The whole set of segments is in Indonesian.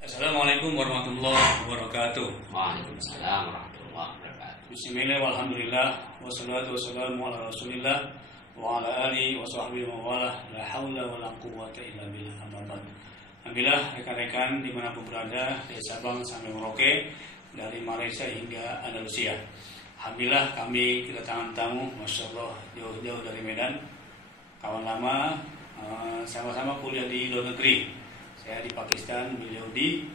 Assalamualaikum warahmatullahi wabarakatuh. Waalaikumsalam warahmatullahi wabarakatuh. Bismillah walhamdulillah wassalatu wassalamu ala rasulillah wa ala alihi wa sahbihi wa wala la hawla wa la quwwata illa billah. Alhamdulillah rekan-rekan dimanapun berada dari Sabang sampai Merauke, dari Malaysia hingga Andalusia. Alhamdulillah kami kedatangan tamu, Masya Allah, jauh-jauh dari Medan. Kawan lama, sama-sama kuliah di luar negeri. Saya di Pakistan, beliau di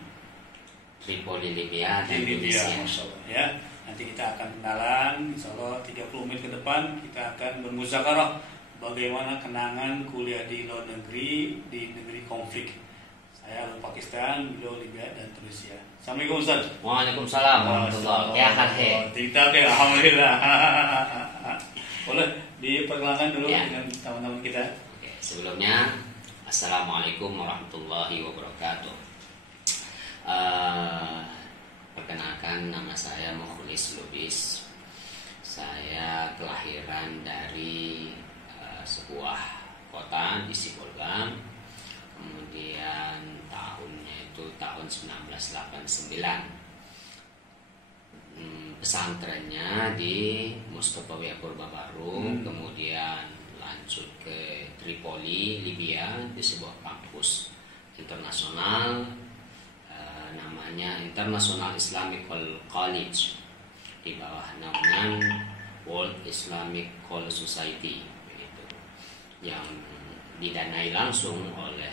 Tripoli, Libya, dan Libya, Indonesia. Masya Allah, ya. Nanti kita akan kenalan, insya Allah 30 menit ke depan kita akan bermuzakarah bagaimana kenangan kuliah di luar negeri, di negeri konflik. Saya di Pakistan, beliau Libya dan Tunisia. Assalamualaikum Ustaz. Waalaikumsalam warahmatullahi wabarakatuh. Kita alhamdulillah. Boleh diperkenalkan dulu Ya. dengan teman-teman kita. Oke, sebelumnya Assalamualaikum warahmatullahi wabarakatuh. Perkenalkan, nama saya Mukhlis Lubis. Saya kelahiran dari sebuah kota di Sibolga. Kemudian tahunnya itu tahun 1989. Pesantrennya di Mustofawi Purba Baru, kemudian lanjut ke Tripoli, Libya, di sebuah kampus internasional, namanya International Islamic College, di bawah naungan World Islamic College Society, begitu, yang didanai langsung oleh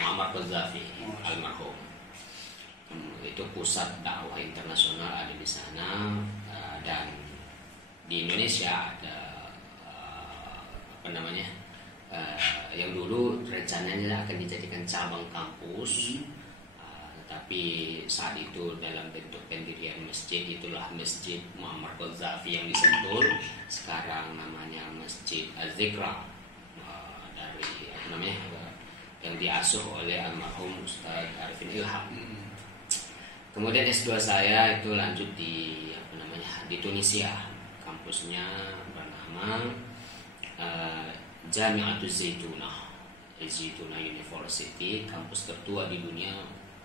Muammar Gaddafi almarhum. Itu pusat dakwah internasional ada di sana, dan di Indonesia ada yang dulu rencananya akan dijadikan cabang kampus, tapi saat itu dalam bentuk pendirian masjid, itulah Masjid Muammar Gaddafi yang disentul. Sekarang namanya Masjid Az-Zikra, dari yang diasuh oleh almarhum Ustaz Arifin Ilham. Kemudian S2 saya itu lanjut di Tunisia. Kampusnya bernama Jami'atul Zaituna University, kampus tertua di dunia,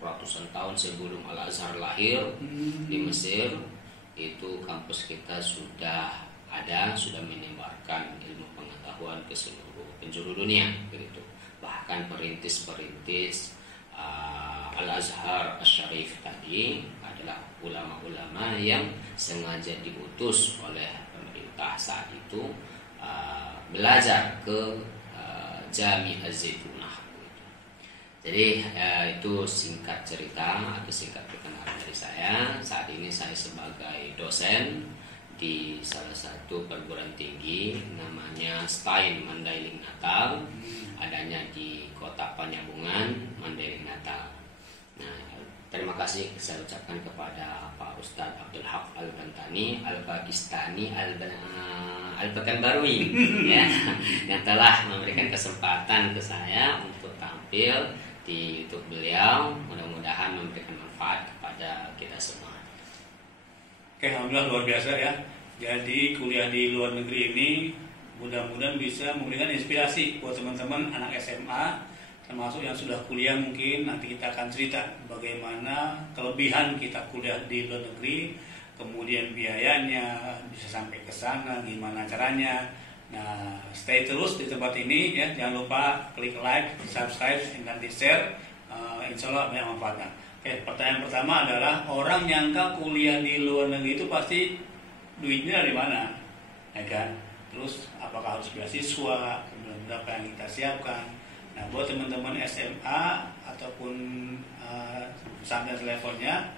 ratusan tahun sebelum Al-Azhar lahir di Mesir. Itu kampus kita sudah menyebarkan ilmu pengetahuan ke seluruh penjuru dunia, begitu. Bahkan perintis-perintis Al-Azhar Asy-Syarif tadi adalah ulama-ulama yang sengaja diutus oleh pemerintah saat itu belajar ke Jami' Az-Zaitunah. Jadi itu singkat cerita atau singkat perkenalan dari saya. Saat ini saya sebagai dosen di salah satu perguruan tinggi namanya Stein Mandailing Natal, adanya di Kota Penyambungan Mandailing Natal. Nah, terima kasih saya ucapkan kepada Pak Ustadz Abdul Haq Al-Bantani Al-Pakistani Al-Pekanbarui ya, yang telah memberikan kesempatan ke saya untuk tampil di YouTube beliau. Mudah-mudahan memberikan manfaat kepada kita semua. Oke, alhamdulillah luar biasa ya. Jadi kuliah di luar negeri ini mudah-mudahan bisa memberikan inspirasi buat teman-teman anak SMA, termasuk yang sudah kuliah. Mungkin nanti kita akan cerita bagaimana kelebihan kita kuliah di luar negeri, kemudian biayanya bisa sampai ke sana, gimana caranya. Nah, stay terus di tempat ini ya. Jangan lupa klik like, subscribe, dan di share. Insya Allah banyak manfaatnya. Oke, pertanyaan pertama adalah, orang nyangka kuliah di luar negeri itu pasti duitnya dari mana, ya kan? Terus apakah harus beasiswa, kemudian berapa yang kita siapkan? Nah, buat teman-teman SMA ataupun pesantren levelnya,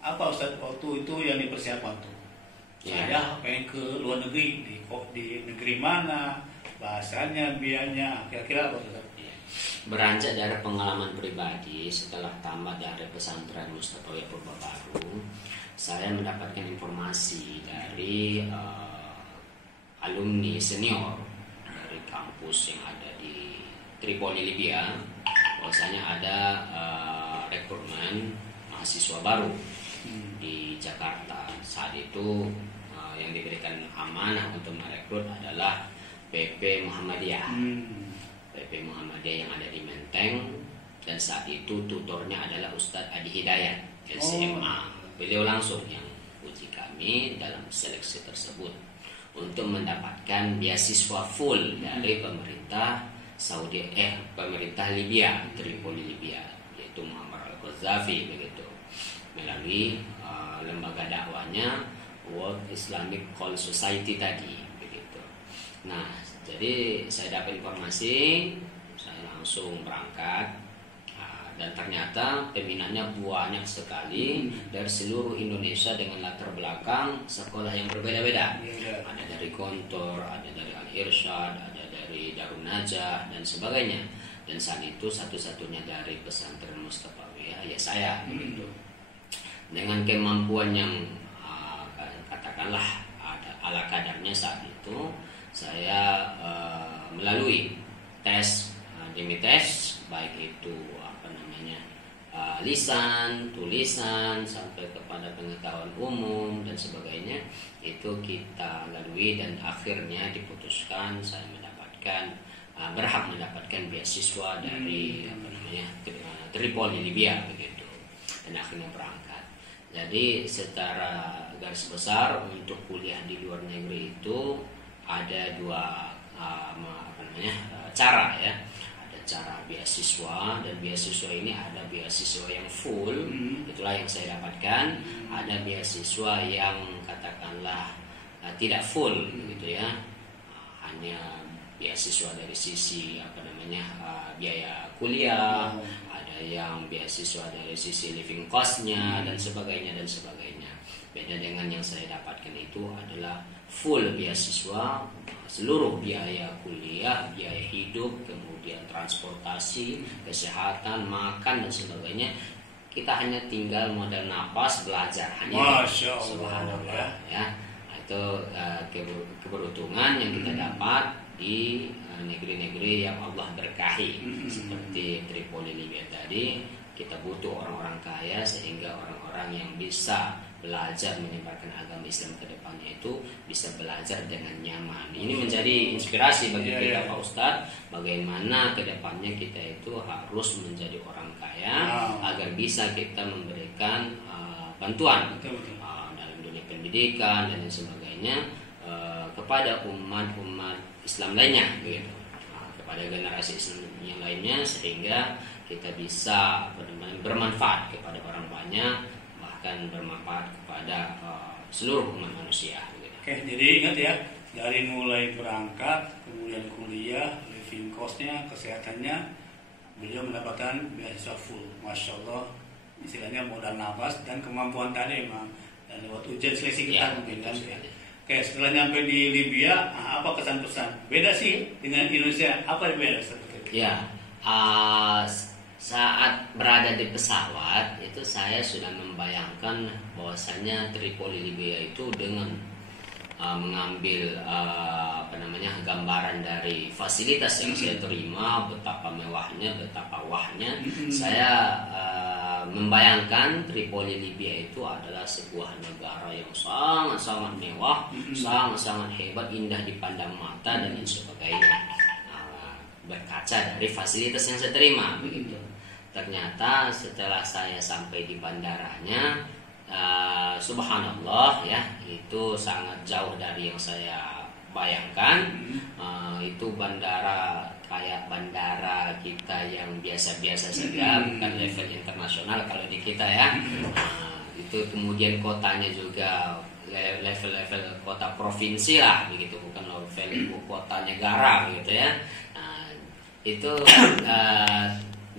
apa Ustadz waktu itu yang dipersiapkan tuh? Saya pengen ke luar negeri, di negeri mana, bahasanya, biayanya, kira-kira apa Ustadz? Beranjak dari pengalaman pribadi, setelah tamat dari pesantren Mustofawi Purba Baru, saya mendapatkan informasi dari alumni senior dari kampus yang ada di Tripoli, Libya, bahwasanya ada rekrutmen mahasiswa baru di Jakarta. Saat itu yang diberikan amanah untuk merekrut adalah PP Muhammadiyah. PP Muhammadiyah yang ada di Menteng, dan saat itu tutornya adalah Ustadz Adi Hidayat LCMA. Beliau langsung yang uji kami dalam seleksi tersebut untuk mendapatkan beasiswa full dari pemerintah pemerintah Libya, Tripoli Libya, yaitu Muammar al-Qaddafi begitu, melalui lembaga dakwahnya World Islamic Call Society tadi begitu. Nah, jadi saya dapat informasi, saya langsung berangkat. Dan ternyata peminatnya banyak sekali dari seluruh Indonesia dengan latar belakang sekolah yang berbeda-beda. Ada dari Gontor, ada dari Al-Irsyad, ada dari Darun Najah dan sebagainya. Dan saat itu satu-satunya dari pesantren Mustafawiyah ya saya begitu. Dengan kemampuan yang katakanlah ada ala kadarnya saat itu, saya melalui tes demi tes, baik itu lisan, tulisan, sampai kepada pengetahuan umum dan sebagainya, itu kita lalui dan akhirnya diputuskan saya berhak mendapatkan beasiswa dari Tripoli Libya begitu, dan akhirnya berangkat. Jadi secara garis besar untuk kuliah di luar negeri itu ada dua cara ya. Cara beasiswa, dan beasiswa ini ada beasiswa yang full, itulah yang saya dapatkan. Ada beasiswa yang katakanlah tidak full gitu ya, hanya beasiswa dari sisi biaya kuliah, ada yang beasiswa dari sisi living cost-nya dan sebagainya. Beda dengan yang saya dapatkan itu adalah full beasiswa, seluruh biaya kuliah, biaya hidup, kemudian transportasi, kesehatan, makan dan sebagainya. Kita hanya tinggal modal napas belajar hanya. Masya Allah ya. Itu keberuntungan yang kita dapat di negeri-negeri yang Allah berkahi, seperti Tripoli Libya tadi. Kita butuh orang-orang kaya sehingga orang-orang yang bisa belajar menyebarkan agama Islam ke depannya itu bisa belajar dengan nyaman. Ini menjadi inspirasi bagi kita Pak Ustadz, bagaimana ke depannya kita itu harus menjadi orang kaya agar bisa kita memberikan bantuan dalam dunia pendidikan dan sebagainya kepada umat-umat Islam lainnya begitu, kepada generasi Islam yang lainnya, sehingga kita bisa bermanfaat kepada orang banyak, bahkan bermanfaat kepada seluruh umat manusia. Oke, jadi ingat ya, dari mulai berangkat, kemudian kuliah, living cost-nya, kesehatannya, beliau mendapatkan beasiswa full. Masya Allah, istilahnya modal nafas dan kemampuan tadi memang, dan lewat ujian seleksi kita mungkin kan. Oke, setelah nyampe di Libya, apa kesan-pesan? Beda sih dengan Indonesia, apa yang beda? Ya, saat berada di pesawat itu saya sudah membayangkan bahwasanya Tripoli Libya itu dengan mengambil gambaran dari fasilitas yang saya terima, betapa mewahnya, betapa wahnya, saya membayangkan Tripoli Libya itu adalah sebuah negara yang sangat-sangat mewah, sangat-sangat hebat, indah dipandang mata dan sebagainya. Berkaca dari fasilitas yang saya terima begitu. Ternyata setelah saya sampai di bandaranya, subhanallah ya, itu sangat jauh dari yang saya bayangkan. Itu bandara kayak bandara kita yang biasa-biasa saja, bukan level internasional kalau di kita ya. Itu kemudian kotanya juga level-level kota provinsi lah begitu, bukan level ibu kota negara gitu ya. Itu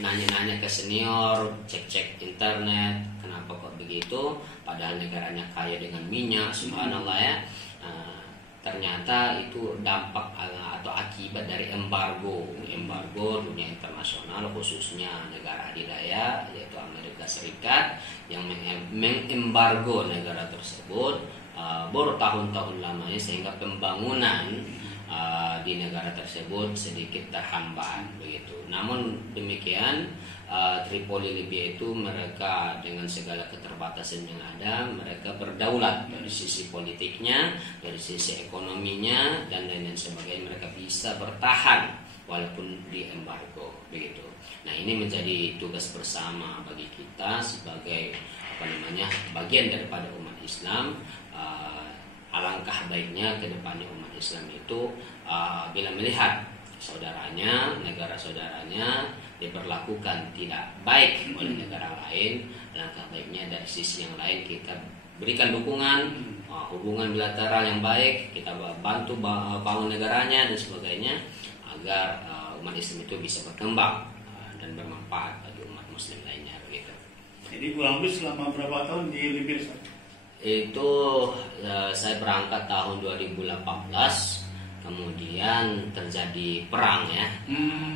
nanya-nanya ke senior, cek-cek internet, kenapa kok begitu, padahal negaranya kaya dengan minyak, subhanallah ya. Ternyata itu dampak atau akibat dari embargo dunia internasional, khususnya negara adidaya yaitu Amerika Serikat yang mengembargo negara tersebut bertahun-tahun lamanya, sehingga pembangunan di negara tersebut sedikit terhambat begitu. Namun demikian, Tripoli Libya itu mereka dengan segala keterbatasan yang ada, mereka berdaulat dari sisi politiknya, dari sisi ekonominya dan lain-lain sebagainya. Mereka bisa bertahan walaupun di embargo begitu. Nah, ini menjadi tugas bersama bagi kita sebagai bagian daripada umat Islam. Alangkah baiknya ke depannya umat Islam itu bila melihat saudaranya, negara saudaranya diperlakukan tidak baik oleh negara lain, alangkah baiknya dari sisi yang lain kita berikan dukungan, hubungan bilateral yang baik, kita bantu bangun negaranya dan sebagainya agar umat Islam itu bisa berkembang dan bermanfaat bagi umat Muslim lainnya begitu. Jadi kurang lebih selama berapa tahun di Libya? Itu saya berangkat tahun 2018, kemudian terjadi perang ya.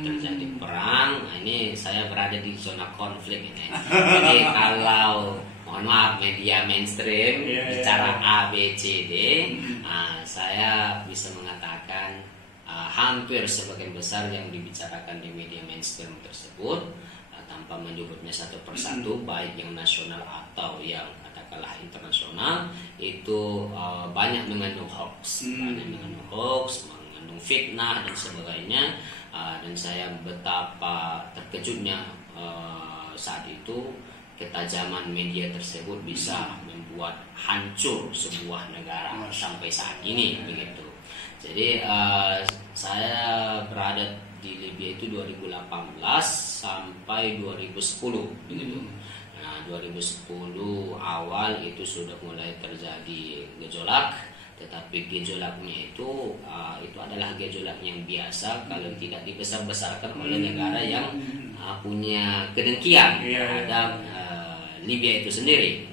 Terjadi perang. Nah, ini saya berada di zona konflik ini. Jadi kalau mohon maaf media mainstream bicara A, B, C, D, saya bisa mengatakan hampir sebagian besar yang dibicarakan di media mainstream tersebut tanpa menyebutnya satu persatu, baik yang nasional atau yang katakanlah internasional, itu banyak mengandung hoax, mengandung fitnah dan sebagainya. Dan saya betapa terkejutnya saat itu ketajaman media tersebut bisa membuat hancur sebuah negara sampai saat ini begitu. Jadi saya berada di Libya itu 2018 sampai 2010 begitu. Nah, 2010 awal itu sudah mulai terjadi gejolak, tetapi gejolaknya itu adalah gejolak yang biasa kalau tidak dibesar-besarkan oleh negara yang punya kedengkian terhadap Libya itu sendiri.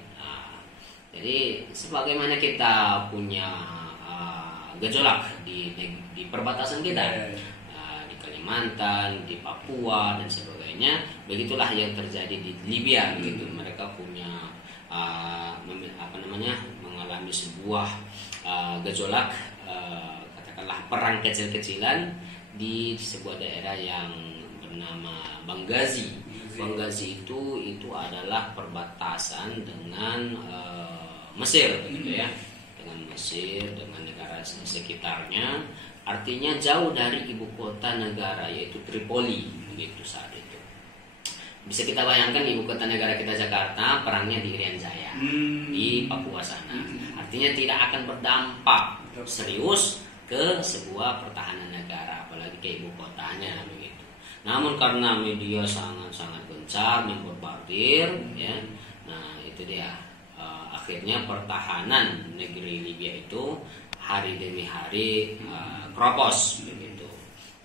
Jadi sebagaimana kita punya gejolak di perbatasan kita, di Kalimantan, di Papua dan sebagainya, begitulah yang terjadi di Libya begitu. Mereka punya mengalami sebuah gejolak, katakanlah perang kecil-kecilan di sebuah daerah yang bernama Benghazi. Benghazi itu adalah perbatasan dengan Mesir begitu ya, dengan Mesir, dengan negara sekitarnya, artinya jauh dari ibu kota negara yaitu Tripoli begitu saat itu. Bisa kita bayangkan ibu kota negara kita Jakarta, perangnya di Irian Jaya di Papua sana, artinya tidak akan berdampak serius ke sebuah pertahanan negara, apalagi ke ibu kotanya begitu. Namun karena media sangat-sangat gencar membombardir, ya, nah itu dia. Akhirnya pertahanan negeri Libya itu hari demi hari kropos begitu.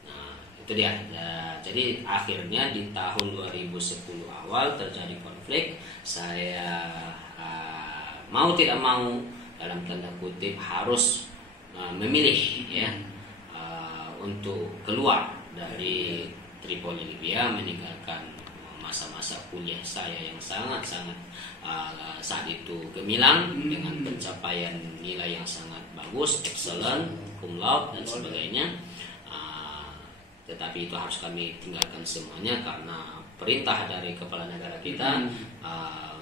Nah, itu dia. Jadi akhirnya di tahun 2010 awal terjadi konflik. Saya mau tidak mau dalam tanda kutip harus memilih ya untuk keluar dari Tripoli Libya, meninggalkan masa-masa kuliah saya yang sangat-sangat saat itu gemilang dengan pencapaian nilai yang sangat bagus, excellent, cum laude dan sebagainya. Tetapi itu harus kami tinggalkan semuanya karena perintah dari kepala negara kita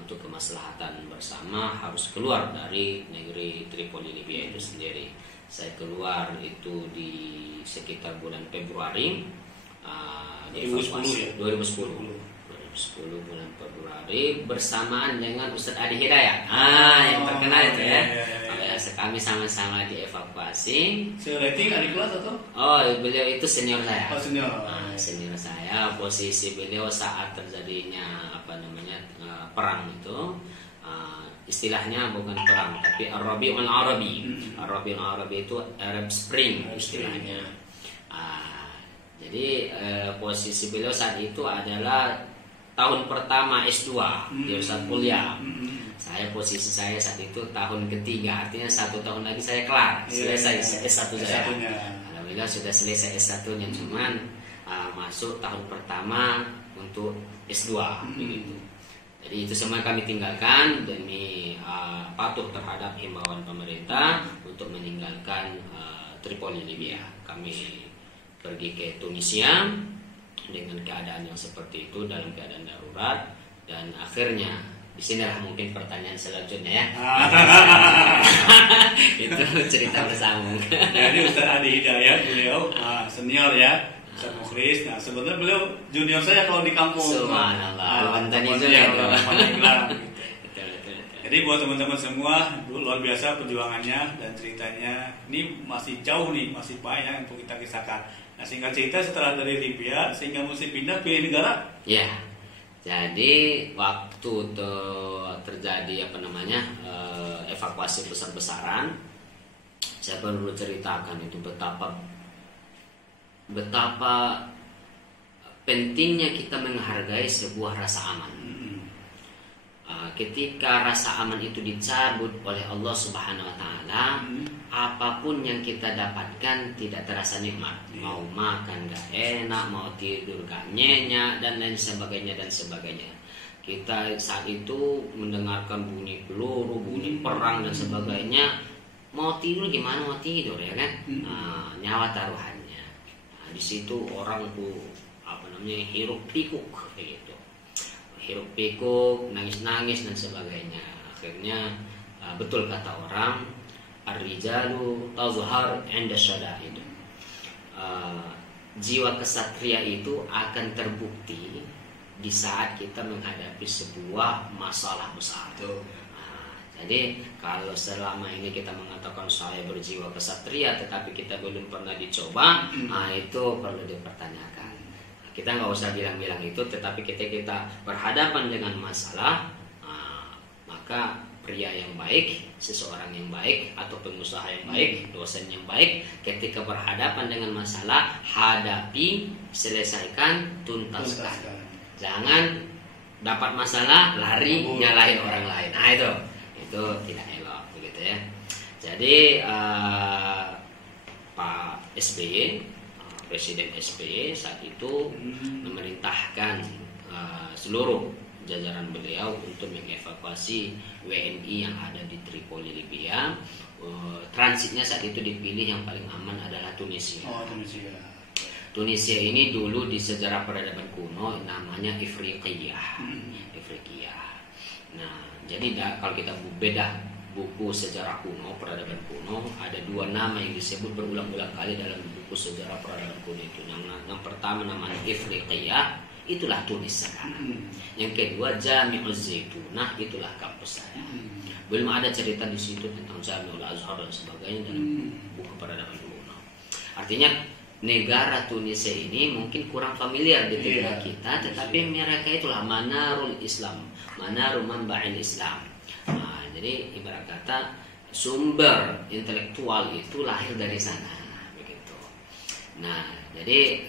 untuk kemaslahatan bersama harus keluar dari negeri Tripoli Libya itu sendiri. Saya keluar itu di sekitar bulan Februari 2010 bulan Februari bersamaan dengan Ustadz Adi Hidayat. Yang terkenal itu ya. Kami sama-sama dievakuasi. Seleting adik kelas atau? Oh, beliau itu senior saya. Oh, senior. Senior saya. Posisi beliau saat terjadinya perang itu, istilahnya bukan perang tapi Ar-Rabi'ul Arabi. Ar-Rabi'ul Arabi itu Arab Spring istilahnya. Jadi posisi beliau saat itu adalah tahun pertama S2 di Ustadz kuliah. Posisi saya saat itu tahun ketiga, artinya 1 tahun lagi saya kelar, selesai S1 saya. Alhamdulillah sudah selesai S1-nya, cuman masuk tahun pertama untuk S2 begitu. Jadi itu semua kami tinggalkan demi patuh terhadap himbauan pemerintah untuk meninggalkan Tripoli Libya. Kami pergi ke Tunisia dengan keadaan yang seperti itu, dalam keadaan darurat, dan akhirnya disinilah mungkin pertanyaan selanjutnya ya. Itu cerita bersambung. Jadi Ustadz Adi Hidayat beliau senior ya, Ustaz Mukhlis. Nah, sebenarnya beliau junior saya kalau di kampung. Subhanallah. Mantan itu ya. ya. Jadi buat teman-teman semua, luar biasa perjuangannya dan ceritanya. Ini masih jauh nih, masih banyak untuk kita kisahkan. Nah, singkat cerita setelah dari Libya sehingga mesti pindah pilih negara. Ya. Jadi waktu terjadi evakuasi besar-besaran, saya perlu ceritakan itu betapa pentingnya kita menghargai sebuah rasa aman. Ketika rasa aman itu dicabut oleh Allah Subhanahu Wa Taala, apapun yang kita dapatkan tidak terasa nikmat. Mau makan gak enak, mau tidur gak nyenyak, dan lain sebagainya dan sebagainya. Kita saat itu mendengarkan bunyi peluru, bunyi perang dan sebagainya. Mau tidur gimana mau tidur ya kan? Nyawa taruhannya. Nah, di situ orang tuh hiruk pikuk begitu. Hiruk pikuk, nangis-nangis dan sebagainya. Akhirnya betul kata orang, ar-rijalu tazhar 'inda syada'id. Jiwa kesatria itu akan terbukti di saat kita menghadapi sebuah masalah besar. Jadi kalau selama ini kita mengatakan saya berjiwa kesatria tetapi kita belum pernah dicoba, itu perlu dipertanyakan. Kita nggak usah bilang-bilang itu, tetapi kita berhadapan dengan masalah, maka pria yang baik, seseorang yang baik, atau pengusaha yang baik, dosen yang baik, ketika berhadapan dengan masalah, hadapi, selesaikan, tuntaskan. Jangan dapat masalah, lari, nyalahin orang lain. Nah itu tidak elok, begitu ya. Jadi Pak SBY, Presiden SBY saat itu memerintahkan seluruh jajaran beliau untuk mengevakuasi WNI yang ada di Tripoli, Libya. Transitnya saat itu dipilih yang paling aman adalah Tunisia. Tunisia ini dulu di sejarah peradaban kuno namanya Ifriqiyah. Nah, jadi kalau kita bedah buku sejarah kuno, peradaban kuno, ada dua nama yang disebut berulang-ulang kali dalam buku sejarah peradaban kuno itu. Yang pertama namanya Ifriqiyah, itulah Tunis sekarang. Yang kedua Jami'uz Zaitunah, itulah kampus saya. Belum ada cerita di situ tentang Jami'ul Azhar dan sebagainya dalam buku peradaban kuno. Artinya negara Tunisia ini mungkin kurang familiar di telinga kita, tetapi mereka itulah manarul Islam, manarul manba'il Islam. Jadi ibarat kata sumber intelektual itu lahir dari sana, begitu. Nah, jadi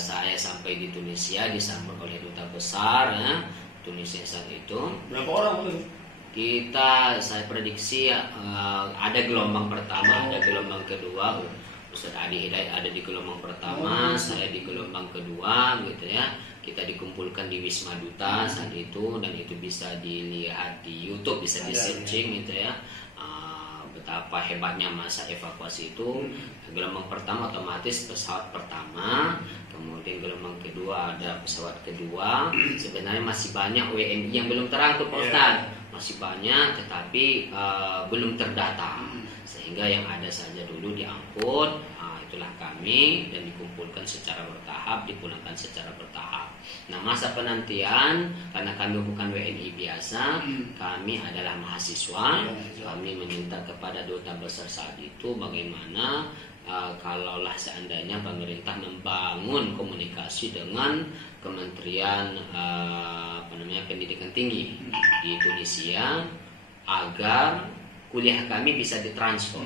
saya sampai di Tunisia disambut oleh duta besar Tunisia saat itu. Berapa orang itu? Saya prediksi ada gelombang pertama, ada gelombang kedua. Ustaz Adi Hidayat ada di gelombang pertama, saya di gelombang kedua, gitu ya. Kita dikumpulkan di Wisma Duta saat itu, dan itu bisa dilihat di YouTube, bisa di searching gitu ya. Betapa hebatnya masa evakuasi itu. Gelombang pertama otomatis pesawat pertama, kemudian gelombang kedua ada pesawat kedua. Sebenarnya masih banyak WNI yang belum terangkut, Pak Ustaz. Masih banyak, tetapi belum terdata. Sehingga yang ada saja dulu diangkut, itulah kami, dan dikumpulkan secara bertahap, dipulangkan secara bertahap. Nah, masa penantian, karena kami bukan WNI biasa, kami adalah mahasiswa. Kami meminta kepada duta besar saat itu bagaimana kalaulah seandainya pemerintah membangun komunikasi dengan Kementerian Pendidikan Tinggi di Tunisia agar kuliah kami bisa ditransfer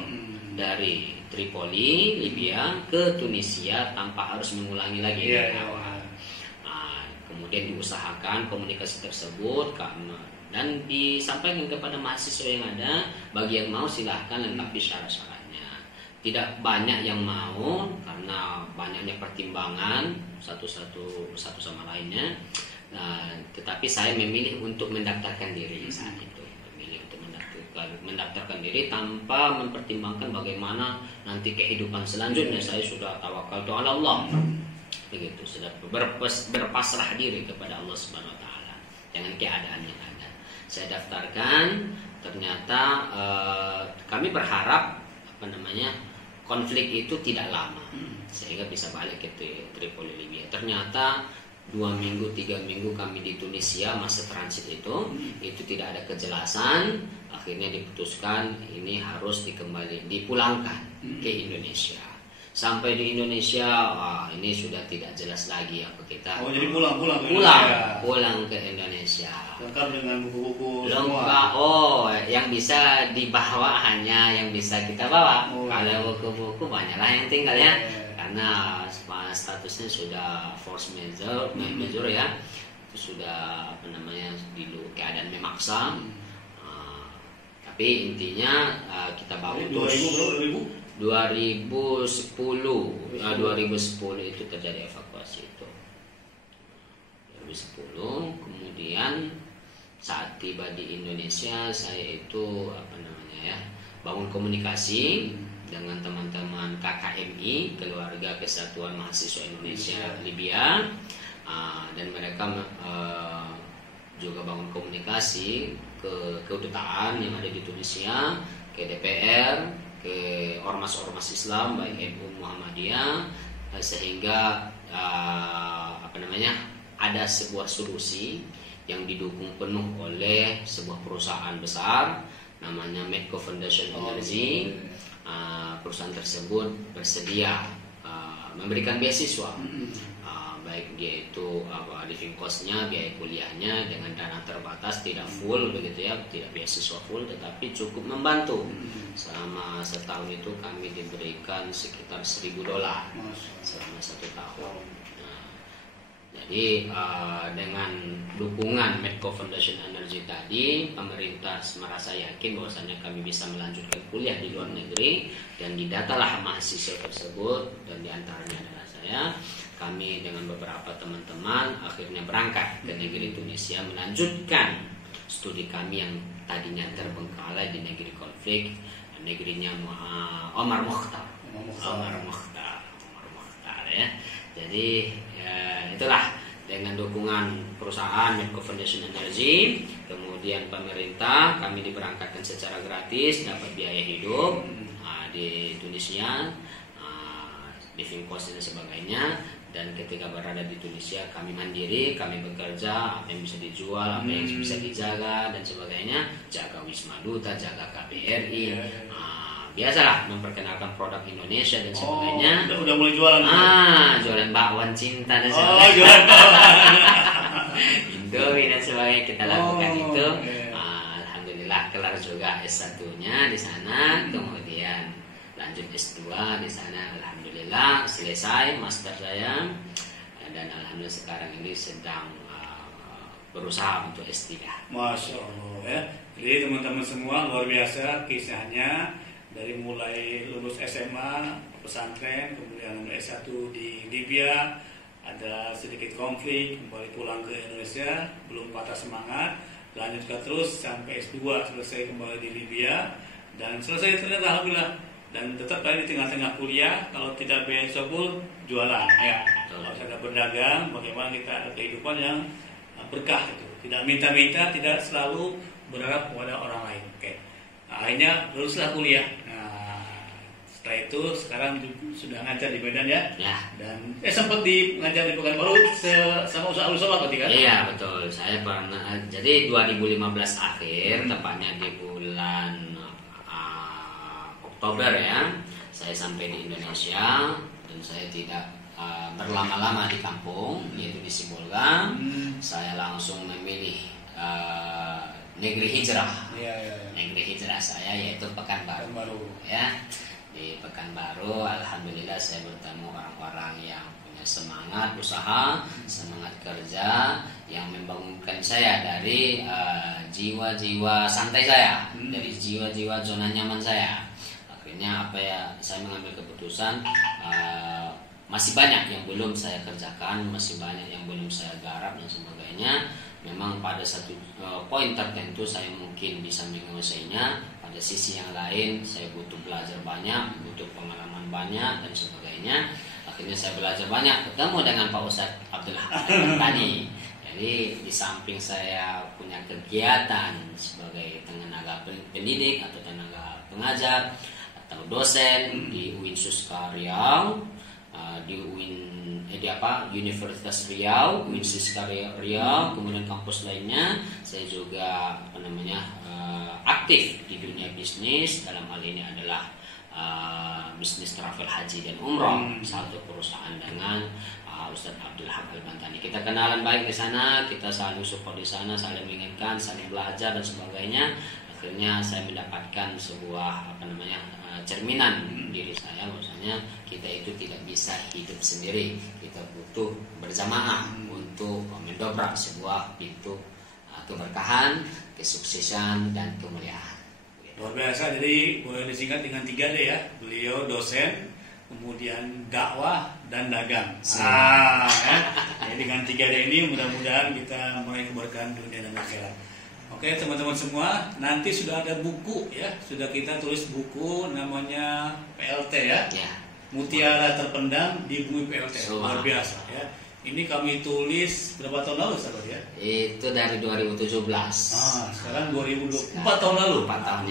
dari Tripoli, Libya ke Tunisia tanpa harus mengulangi lagi dari awal. Kemudian diusahakan komunikasi tersebut dan disampaikan kepada mahasiswa yang ada, bagi yang mau silahkan lengkapi syarat-syaratnya. Tidak banyak yang mau karena banyaknya pertimbangan satu sama lainnya. Tetapi saya memilih untuk mendaftarkan diri saat itu. Mendaftarkan diri tanpa mempertimbangkan bagaimana nanti kehidupan selanjutnya. Saya sudah tawakal ala Allah, begitu, sudah berpasrah diri kepada Allah Subhanahu Wa Taala dengan keadaan yang ada. Saya daftarkan, ternyata kami berharap konflik itu tidak lama, sehingga bisa balik ke Tripoli Libya. Ternyata 2 minggu 3 minggu kami di Tunisia masa transit itu tidak ada kejelasan. Akhirnya diputuskan ini harus dipulangkan ke Indonesia. Sampai di Indonesia, ini sudah tidak jelas lagi apa kita. Oh, jadi pulang ke Indonesia. Pulang ke Indonesia. Lengkap dengan buku-buku Lengkap. Oh, yang bisa dibawa hanya yang bisa kita bawa. Kalau buku-buku banyaklah yang tinggal ya. Karena statusnya sudah force majeure ya, itu sudah di keadaan memaksa. Tapi intinya kita bawa 2010 itu terjadi evakuasi itu 2010. Kemudian saat tiba di Indonesia saya itu bangun komunikasi dengan teman-teman KKMI, Keluarga Kesatuan Mahasiswa Indonesia Libya, dan mereka juga bangun komunikasi ke kedutaan yang ada di Tunisia, ke DPR, ke ormas-ormas Islam baik NU Muhammadiyah, sehingga ada sebuah solusi yang didukung penuh oleh sebuah perusahaan besar namanya Medco Foundation Energy. Perusahaan tersebut bersedia memberikan beasiswa, baik dia itu living cost-nya, biaya kuliahnya dengan dana terbatas, tidak full begitu ya, tidak beasiswa full, tetapi cukup membantu. Selama setahun itu kami diberikan sekitar $1.000 selama 1 tahun. Jadi dengan dukungan Medco Foundation Energy tadi, pemerintah merasa yakin bahwasannya kami bisa melanjutkan kuliah di luar negeri, dan didatalah mahasiswa tersebut, dan diantaranya adalah saya. Kami dengan beberapa teman-teman akhirnya berangkat ke negeri Tunisia melanjutkan studi kami yang tadinya terbengkalai di negeri konflik, negerinya Omar Mokhtar ya. Jadi itulah, dengan dukungan perusahaan Medco Foundation Energy, kemudian pemerintah, kami diberangkatkan secara gratis, dapat biaya hidup di Tunisia, living cost dan sebagainya. Dan ketika berada di Tunisia kami mandiri, kami bekerja, apa yang bisa dijual, apa yang bisa dijaga dan sebagainya, jaga Wisma Duta, jaga KBRI, biasalah memperkenalkan produk Indonesia dan sebagainya. Udah mulai jualan. Jualan bakwan cinta dan sebagainya. Jualan bakwan. Indomie dan sebagainya kita lakukan itu. Alhamdulillah kelar juga S1-nya di sana, kemudian lanjut S2 di sana. Alhamdulillah selesai master saya, dan alhamdulillah sekarang ini sedang berusaha untuk S3. Masya Allah ya. Jadi teman-teman semua luar biasa kisahnya. Dari mulai lulus SMA, pesantren, kemudian S1 di Libya, ada sedikit konflik, kembali pulang ke Indonesia, belum patah semangat, lanjutkan terus sampai S2, selesai kembali di Libya, dan selesai ternyata alhamdulillah. Dan tetap di tengah-tengah kuliah, kalau tidak beasiswa pun jualan ya. Kalau ada berdagang, bagaimana kita ada kehidupan yang berkah itu. Tidak minta-minta, tidak selalu berharap kepada orang lain. Oke. Akhirnya luluslah kuliah. Setelah itu sekarang sudah ngajar di Medan ya. Dan sempat ngajar di Pekanbaru sama Ustaz Abdul kan? Iya betul. Saya pernah. Jadi 2015 akhir, tepatnya di bulan Oktober ya, saya sampai di Indonesia, dan saya tidak berlama-lama di kampung, yaitu di Sibolga. Saya langsung memilih negeri hijrah. Negeri hijrah saya yaitu Pekanbaru ya. Di Pekanbaru alhamdulillah saya bertemu orang-orang yang punya semangat usaha, semangat kerja, yang membangunkan saya dari jiwa-jiwa santai saya, dari jiwa-jiwa zona nyaman saya. Akhirnya saya mengambil keputusan, masih banyak yang belum saya kerjakan, masih banyak yang belum saya garap dan sebagainya. Memang pada satu poin tertentu saya mungkin bisa menguasainya, pada sisi yang lain saya butuh belajar banyak, butuh pengalaman banyak dan sebagainya. Akhirnya saya belajar banyak, ketemu dengan Pak Ustadz Abdul Hamid tadi. Jadi di samping saya punya kegiatan sebagai tenaga pendidik atau tenaga pengajar, atau dosen di UIN Suska Riau, di Universitas Riau, UIN Suska Riau, kemudian kampus lainnya. Saya juga aktif di dunia bisnis, dalam hal ini adalah bisnis travel haji dan umroh, satu perusahaan dengan Ustadz Abdul Haq Al-Bantani. Kita kenalan baik di sana, kita saling support di sana, saling mengingatkan, saling belajar dan sebagainya. Akhirnya saya mendapatkan sebuah cerminan diri saya, bahwasanya kita itu tidak bisa hidup sendiri, kita butuh berjamaah untuk mendobrak sebuah pintu keberkahan, kesuksesan dan kemuliaan. Luar biasa, jadi boleh disingkat dengan 3D ya. Beliau dosen, kemudian dakwah dan dagang. Ya, dengan 3D ini mudah-mudahan kita meraih keberkahan dunia dan akhirat. Oke teman-teman semua, nanti sudah ada buku ya, sudah kita tulis buku namanya PLT ya, Mutiara Terpendam di Bumi PLT. Luar biasa ya. Ini kami tulis berapa tahun lalu sahabat ya? Itu dari 2017. Sekarang 2020, 4 tahun lalu.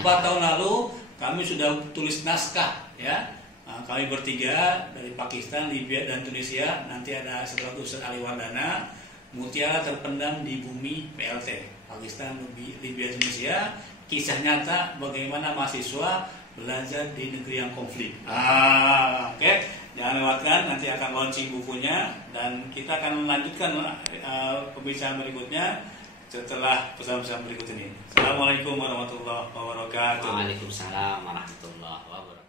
4 tahun lalu kami sudah tulis naskah ya. Kami bertiga dari Pakistan, Libya dan Tunisia. Nanti ada setelah Ustaz Ali Wardana, Mutiara Terpendam di Bumi PLT. Pakistan, Libya, Tunisia. Kisah nyata bagaimana mahasiswa belajar di negeri yang konflik. Oke. Jangan lewatkan, nanti akan launching bukunya dan kita akan melanjutkan pembicaraan berikutnya setelah pesan-pesan berikut ini. Assalamualaikum warahmatullahi wabarakatuh. Waalaikumsalam warahmatullahi wabarakatuh.